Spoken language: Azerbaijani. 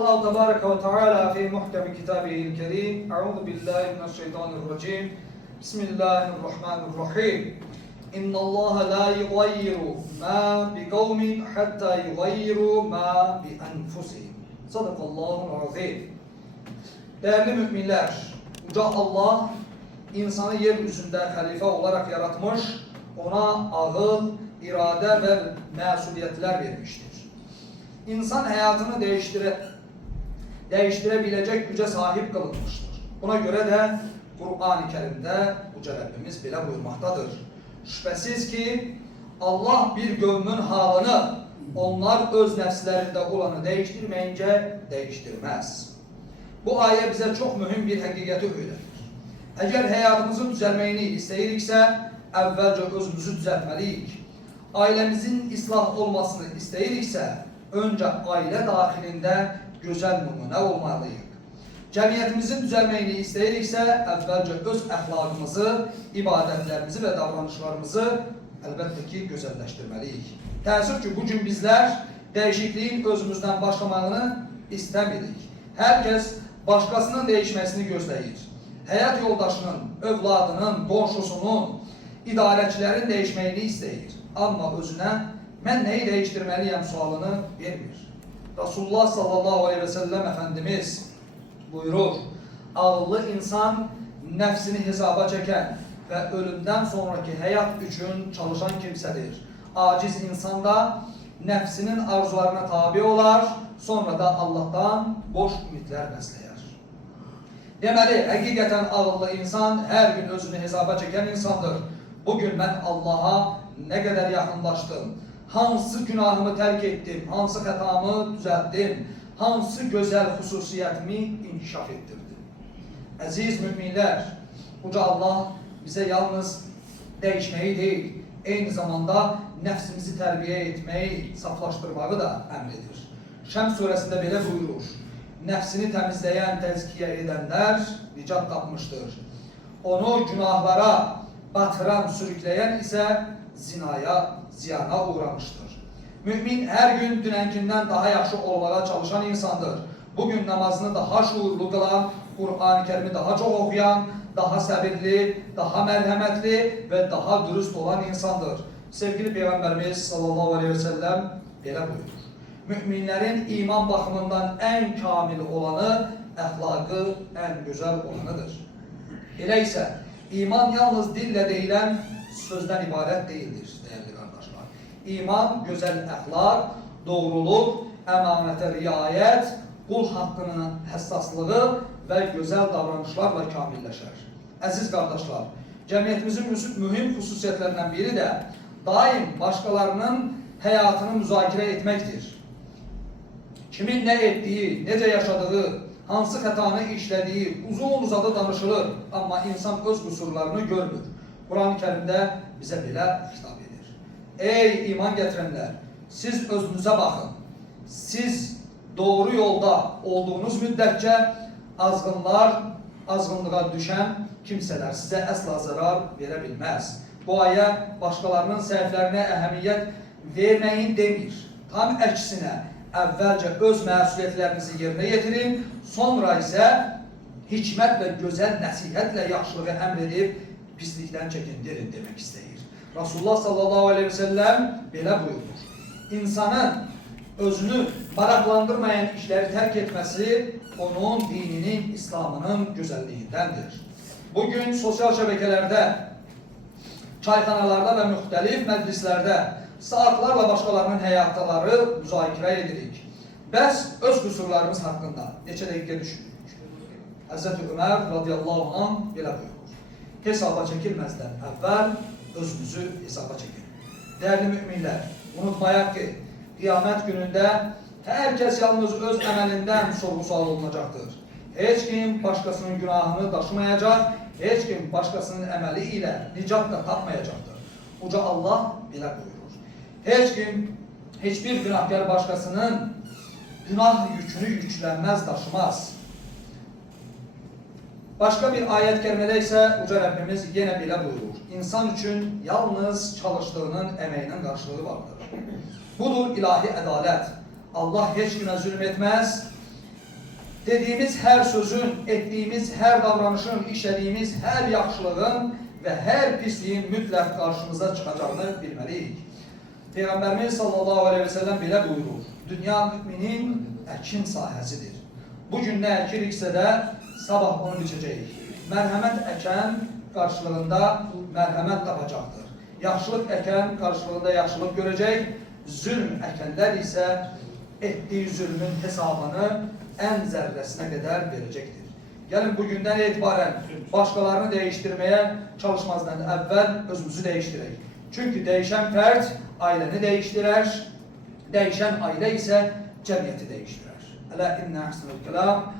الله تبارك وتعالى في محكم كتابه الكريم. أعوذ بالله من الشيطان الرجيم. بسم الله الرحمن الرحيم. إن الله لا يغير ما بقوم حتى يغيروا ما بأنفسهم. Sadakallahul azim. Değerli müminler, Uca Allah insanı yeryüzünde halife olarak yaratmış, ona ağıl, irade ve mesuliyetler vermiştir. İnsan hayatını değiştirebilecek güce sahip kılınmıştır. Buna göre de Kur'an-ı Kerim'de Uca Rabbimiz bile buyurmaktadır. Şüphesiz ki Allah bir qövmün halını onlar öz nəfslərində olanı değiştirmeyince değiştirmez. Bu ayet bize çok mühim bir həqiqəti öğretir. Eğer hayatımızın düzelmeyini istəyiriksə, əvvəlcə özümüzü düzeltmeliyik. Ailemizin islah olmasını istəyiriksə, önce aile dahilinde güzel numune olmalıyıq. Cəmiyyətimizin düzelmeyini istəyiriksə, əvvəlcə öz əxlaqımızı, ibadətlərimizi ve davranışlarımızı əlbəttə ki, gözəlləşdirməliyik. Təəssüf ki, bugün bizler değişikliğin özümüzden başlamağını istemirik. Herkes başkasının değişmesini gözləyir. Hayat yoldaşının, övladının, qonşusunun, idarəçilərin değişməyini istəyir. Amma özünə mən neyi değiştirmeliyim sualını vermir. Resulullah sallallahu aleyhi ve sellem Efendimiz buyurur, ağıllı insan nefsini hesaba çeken ve ölümden sonraki hayat için çalışan kimsedir. Aciz insan da nefsinin arzularına tabi olar, sonra da Allah'tan boş ümitler bəsləyər. Deməli, həqiqətən ağıllı insan her gün özünü hesaba çeken insandır. Bugün ben Allah'a ne kadar yakınlaştım, hansı günahımı terk ettim, hansı xətamı düzelttim, hansı güzel hususiyetimi inkişaf ettirdim. Əziz müminler, Uca Allah bize yalnız değişmeyi değil, aynı zamanda nefsimizi terbiye etmeyi, saflaştırmağı da emredir. Şəms suresinde belə buyurur, nefsini temizleyen, tezkiye edenler nicat tapmıştır. Onu günahlara batıran, sürükleyen ise zinaya, ziyana uğramıştır. Mümin her gün dünenkinden daha yaxşı olmağa çalışan insandır. Bugün namazını daha şuurlu kılan, Kur'an-ı Kerim'i daha çok okuyan, daha sabirli, daha merhametli ve daha dürüst olan insandır. Sevgili Peygamberimiz sallallahu aleyhi ve sellem belə buyurur. Müminlerin iman bakımından en kamil olanı, əxlaqı en güzel olanıdır. Elə isə iman yalnız dille deyilen sözden ibaret değildir değerli kardeşler. İman, güzel əxlaq, doğruluk, əmanətə riayət, qul haqqının həssaslığı ve güzel davranışlarla kamilleşer. Əziz kardeşler, cəmiyyətimizin mühim xüsusiyyətlərindən biri de daim başkalarının hayatını müzakirə etmektir. Kimin ne ettiği, necə yaşadığı, hansı xətanı işlediği uzun uzadı danışılır. Ama insan öz kusurlarını görmür. Kur'an-ı Kerim'de bize belə hitap edir. Ey iman getirenler, siz özünüze bakın. Siz doğru yolda olduğunuz müddetçe azgınlığa düşen kimseler size asla zarar verebilmez. Bu ayet başkalarının səhvlərinə əhəmiyyət verməyin demir. Tam əksinə, əvvəlcə öz məsuliyyətlərinizi yerinə yetirin, sonra isə hikmət və gözəl nəsihətlə yaxşılığı əmr edib, pislikdən çəkindirin demək istəyir. Resulullah sallallahu aleyhi ve sellem belə buyurur. İnsanın özünü maraqlandırmayan işləri tərk etməsi onun dininin, İslamının gözəlliyindəndir. Bugün sosyal şəbəkələrdə, çayxanalarda ve müxtəlif məclislərdə saatlarla başkalarının həyatları müzakirə edirik. Bəs öz qüsurlarımız haqqında neçə dəqiqə düşünürük. Həzrəti Ömər radiyallahu anh belə buyurur. Hesaba çəkilməzdən əvvəl özünüzü hesaba çəkin. Değerli müminlər, unutmayaq ki, qiyamət günündə hər kəs yalnız öz əməlindən sorğu-sual olunacaqdır. Heç kim başkasının günahını daşımayacaq, heç kim başkasının əməli ilə nicat da tapmayacaqdır. Uca Allah belə buyurur. Heç kim, hiçbir günahkar başkasının günah yükünü yüklənməz, daşımaz. Başka bir ayet kerimede ise Uca Rabbimiz yine belə buyurur. İnsan için yalnız çalıştığının emeğinin karşılığı vardır. Budur ilahi adalet. Allah hiç kimə zülm etmez, dediğimiz her sözün, ettiğimiz her davranışın, işlediğimiz her yaxşılığın ve her pisliğin mütləq karşımıza çıkacağını bilməliyik. Peygamberimiz sallallahu aleyhi ve sellem belə buyurur. Dünya müminin əkin sahəsidir. Bugün nə əkiriksə də sabah onu biçəcəyik. Mərhəmət əkən qarşılığında mərhəmət tapacaqdır. Yaxşılıq əkən qarşılığında yaxşılıq görəcək. Zülm əkənlər isə etdiyi zülmün hesabını ən zərrəsinə qədər verəcəkdir. Gəlin bugündən etibarən başqalarını değiştirmeye çalışmazdan əvvəl özümüzü değiştirək. Çünkü değişen fərd ailəni değiştirer, değişen aile ise cəmiyyəti değiştirer. Ələ innə əhsənul kəlam